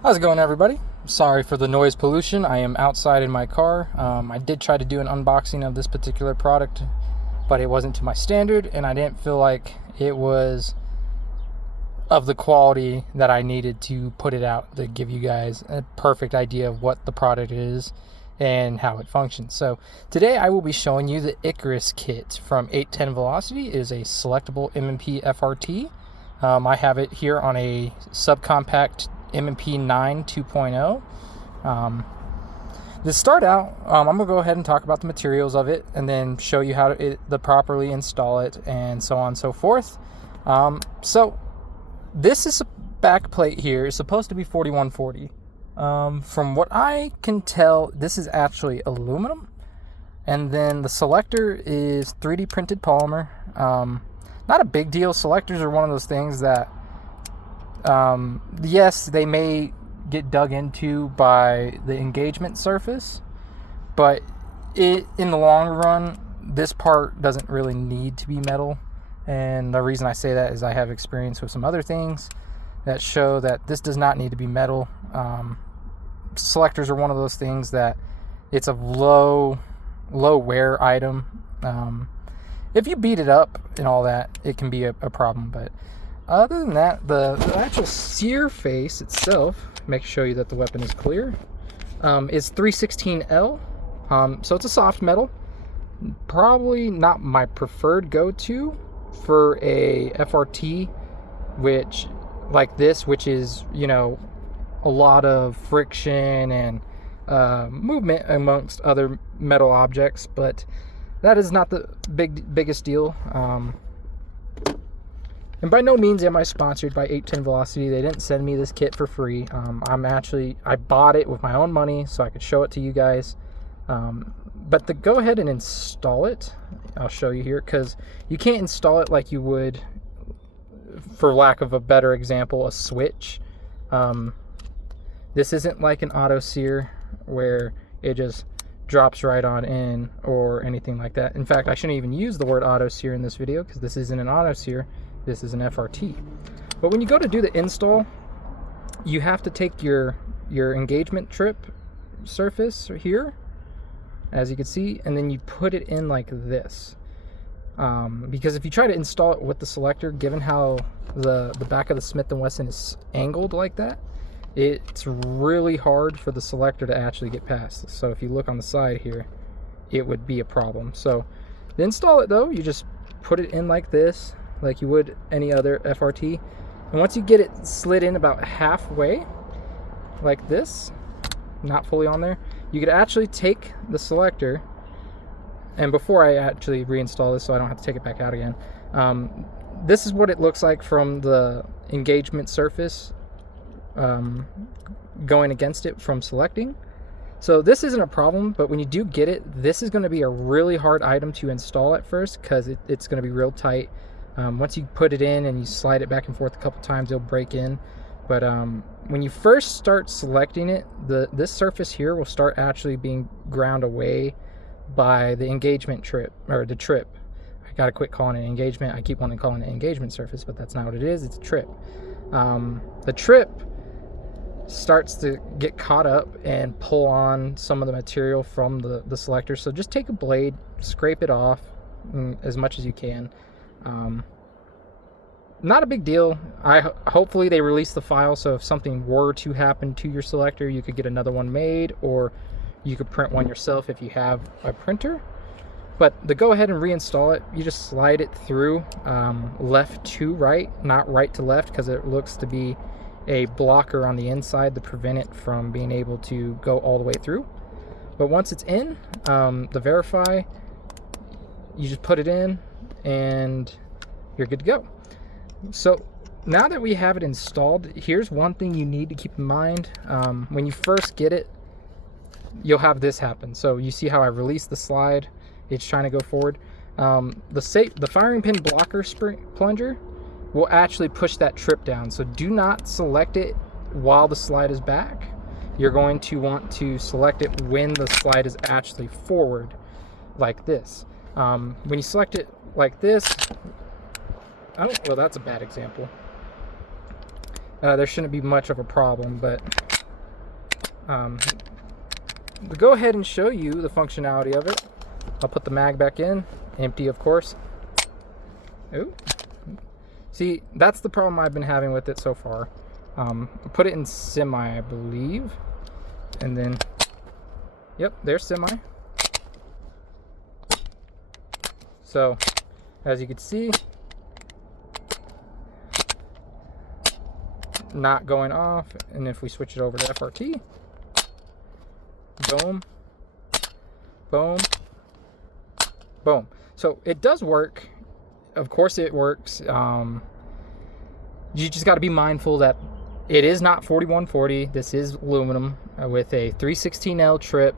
How's it going, everybody? Sorry for the noise pollution. I am outside in my car. I did try to do an unboxing of this particular product, but it wasn't to my standard, and I didn't feel like it was of the quality that I needed to put it out to give you guys a perfect idea of what the product is and how it functions. So today I will be showing you the Icarus kit from 810 Velocity. It is a selectable M&P FRT. I have it here on a subcompact M&P 9 2.0. To start out, I'm going to go ahead and talk about the materials of it and then show you how to properly install it and so on and so forth. So this is a back plate here. It's supposed to be 4140. From what I can tell, this is actually aluminum. And then the selector is 3D printed polymer. Not a big deal. Selectors are one of those things that yes, they may get dug into by the engagement surface, but in the long run, this part doesn't really need to be metal. And the reason I say that is I have experience with some other things that show that this does not need to be metal. Selectors are one of those things that it's a low wear item. If you beat it up and all that, it can be a problem, but other than that, the actual sear face itself, make show you that the weapon is clear, is 316L. So it's a soft metal. Probably not my preferred go-to for a FRT, which is, a lot of friction and movement amongst other metal objects, but that is not the biggest deal. And by no means am I sponsored by 810 Velocity. They didn't send me this kit for free. I bought it with my own money so I could show it to you guys. But to go ahead and install it, I'll show you here, because you can't install it like you would, for lack of a better example, a switch. This isn't like an auto sear where it just drops right on in or anything like that. In fact, I shouldn't even use the word auto sear in this video because this isn't an auto sear. This is an FRT. But when you go to do the install, you have to take your engagement trip surface here, as you can see, and then you put it in like this. Because if you try to install it with the selector, given how the back of the Smith & Wesson is angled like that, it's really hard for the selector to actually get past. So if you look on the side here, it would be a problem. So to install it though, you just put it in like this, like you would any other FRT. And once you get it slid in about halfway, like this, not fully on there, you could actually take the selector, and before I actually reinstall this so I don't have to take it back out again, this is what it looks like from the engagement surface going against it from selecting. So this isn't a problem, but when you do get it, this is going to be a really hard item to install at first because it's going to be real tight. Once you put it in and you slide it back and forth a couple times, it'll break in. But when you first start selecting it, this surface here will start actually being ground away by the engagement trip, or the trip. I gotta quit calling it engagement. I keep wanting to call it an engagement surface, but that's not what it is. It's a trip. The trip starts to get caught up and pull on some of the material from the selector. So just take a blade, scrape it off as much as you can. Not a big deal. Hopefully they release the file, so if something were to happen to your selector, you could get another one made, or you could print one yourself if you have a printer. But to go ahead and reinstall it, you just slide it through left to right, not right to left, because it looks to be a blocker on the inside to prevent it from being able to go all the way through. But once it's in, the verify, you just put it in and you're good to go. So now that we have it installed, here's one thing you need to keep in mind. When you first get it, you'll have this happen. So you see how I released the slide, it's trying to go forward. The firing pin blocker plunger will actually push that trip down. So do not select it while the slide is back. You're going to want to select it when the slide is actually forward, like this. When you select it like this, well, that's a bad example. there shouldn't be much of a problem. But to go ahead and show you the functionality of it, I'll put the mag back in, empty of course. Ooh. See, that's the problem I've been having with it so far. I'll put it in semi, I believe, and then, yep, there's semi. So, as you can see, not going off. And if we switch it over to FRT, boom, boom, boom. So it does work. Of course it works. You just got to be mindful that it is not 4140. This is aluminum with a 316L trip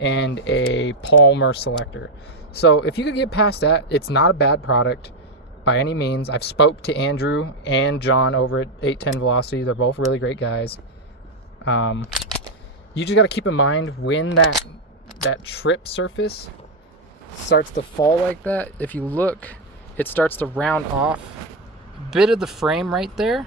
and a Palmer selector. So if you could get past that, it's not a bad product by any means. I've spoke to Andrew and John over at 810 Velocity. They're both really great guys. You just got to keep in mind when that trip surface starts to fall like that. If you look, it starts to round off a bit of the frame right there.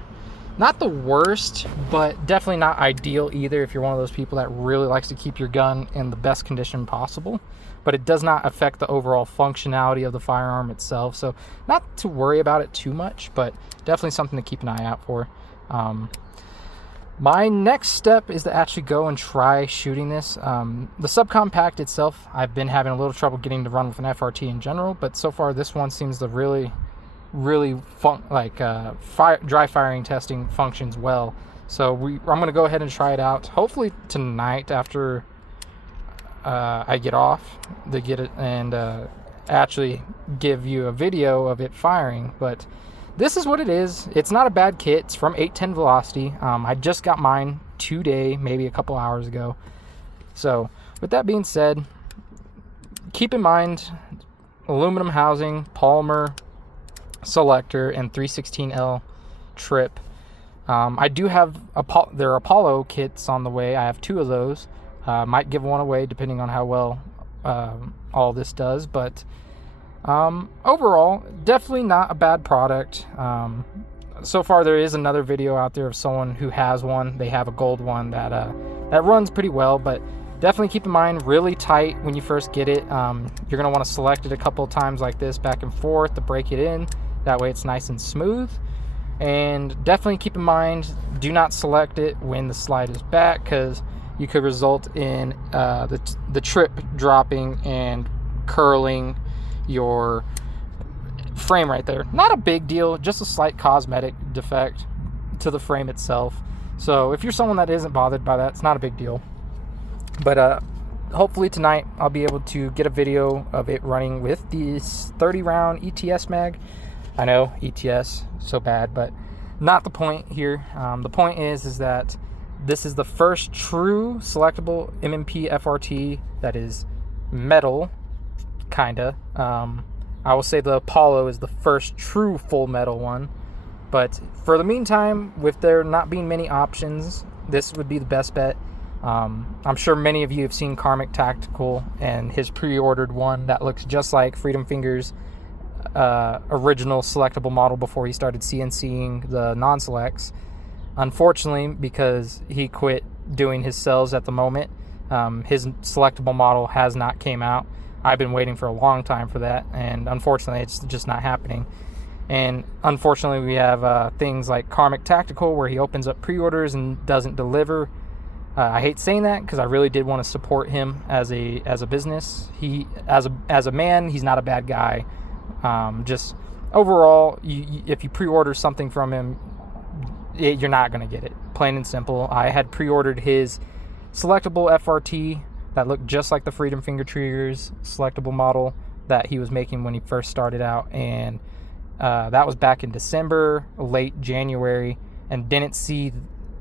Not the worst, but definitely not ideal either if you're one of those people that really likes to keep your gun in the best condition possible. But it does not affect the overall functionality of the firearm itself. So not to worry about it too much, but definitely something to keep an eye out for. My next step is to actually go and try shooting this. The subcompact itself, I've been having a little trouble getting to run with an FRT in general, but so far this one seems to really dry firing testing functions well. So I'm going to go ahead and try it out. Hopefully tonight after I get off to get it and actually give you a video of it firing. But this is what it is. It's not a bad kit. It's from 810 Velocity. I just got mine today, maybe a couple hours ago. So with that being said, keep in mind aluminum housing, Palmer selector, and 316L trip. I do have their Apollo kits on the way. I have 2 of those. Might give one away depending on how well all this does, but overall, definitely not a bad product. So far, there is another video out there of someone who has one. They have a gold one that runs pretty well, but definitely keep in mind, really tight when you first get it. You're gonna want to select it a couple of times like this, back and forth, to break it in. That way it's nice and smooth. And definitely keep in mind, do not select it when the slide is back, because you could result in the trip dropping and curling your frame right there. Not a big deal, just a slight cosmetic defect to the frame itself. So if you're someone that isn't bothered by that, it's not a big deal. But hopefully tonight I'll be able to get a video of it running with this 30 round ETS mag. I know, ETS, so bad, but not the point here. The point is that this is the first true selectable M&P FRT that is metal, kinda. I will say the Apollo is the first true full metal one, but for the meantime, with there not being many options, this would be the best bet. I'm sure many of you have seen Karmic Tactical and his pre-ordered one that looks just like Freedom Fingers' original selectable model before he started CNCing the non-selects. Unfortunately, because he quit doing his cells at the moment, his selectable model has not came out. I've been waiting for a long time for that, and unfortunately it's just not happening. And unfortunately we have things like Karmic Tactical where he opens up pre-orders and doesn't deliver. I hate saying that because I really did want to support him as a business. He as a man, he's not a bad guy. Just overall, if you pre-order something from him, you're not going to get it. Plain and simple. I had pre-ordered his selectable FRT that looked just like the Freedom Finger Triggers selectable model that he was making when he first started out, and that was back in December, late January, and didn't see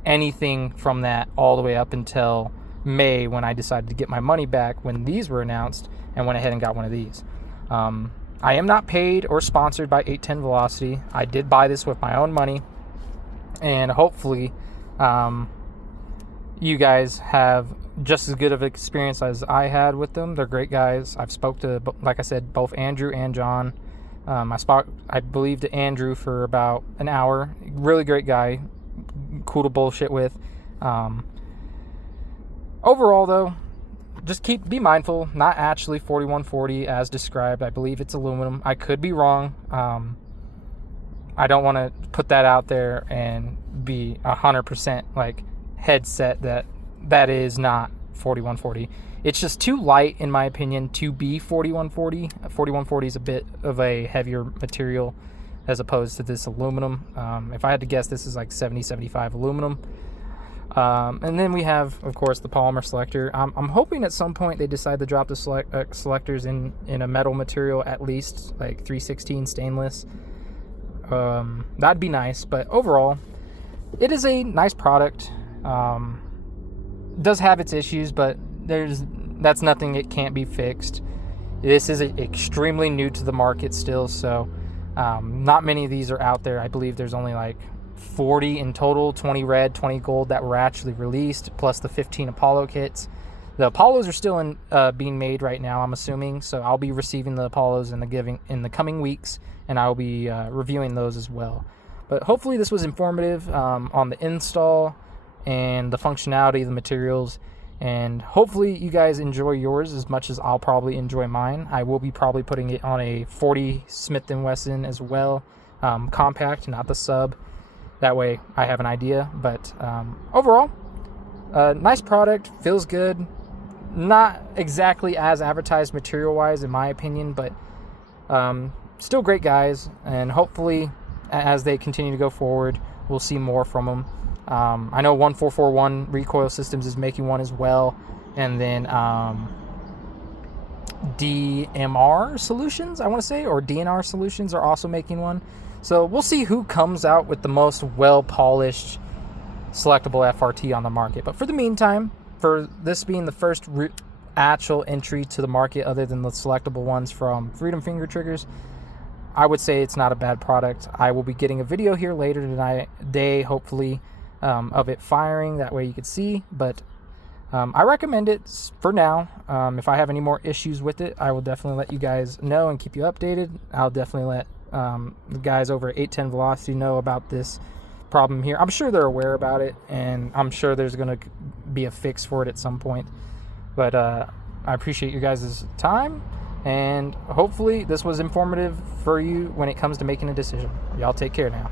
anything from that all the way up until May, when I decided to get my money back when these were announced, and went ahead and got one of these. I am not paid or sponsored by 810 Velocity. I did buy this with my own money, and hopefully you guys have just as good of an experience as I had with them. They're great guys. I've spoke to, like I said, both Andrew and John. I believe, to Andrew for about an hour. Really great guy. cool to bullshit with. Overall, though, just be mindful. Not actually 4140 as described. I believe it's aluminum. I could be wrong. I don't want to put that out there and be 100% like headset that is not 4140. It's just too light, in my opinion, to be 4140. 4140 is a bit of a heavier material as opposed to this aluminum. If I had to guess, this is like 70-75 aluminum. And then we have, of course, the polymer selector. I'm hoping at some point they decide to drop the selectors in a metal material, at least like 316 stainless. That'd be nice, but overall, it is a nice product. It does have its issues, but that's nothing that can't be fixed. This is extremely new to the market still, so not many of these are out there. I believe there's only like 40 in total, 20 red, 20 gold that were actually released, plus the 15 Apollo kits. The Apollos are still being made right now, I'm assuming, so I'll be receiving the Apollos in the coming weeks, and I will be reviewing those as well. But hopefully this was informative on the install and the functionality of the materials, and hopefully you guys enjoy yours as much as I'll probably enjoy mine. I will be probably putting it on a 40 Smith & Wesson as well, compact, not the sub. That way I have an idea, but overall, nice product, feels good. Not exactly as advertised material-wise, in my opinion, but still great guys, and hopefully as they continue to go forward, we'll see more from them. I know 1441 Recoil Systems is making one as well, and then DMR Solutions, I want to say, or DNR Solutions are also making one. So we'll see who comes out with the most well-polished selectable FRT on the market. But for the meantime, for this being the first actual entry to the market other than the selectable ones from Freedom Finger Triggers, I would say it's not a bad product. I will be getting a video here later today, hopefully, of it firing. That way you could see. But I recommend it for now. If I have any more issues with it, I will definitely let you guys know and keep you updated. I'll definitely let the guys over at 810 Velocity know about this problem here. I'm sure they're aware about it, and I'm sure there's going to be a fix for it at some point. But I appreciate you guys' time, and hopefully this was informative for you when it comes to making a decision. Y'all take care now.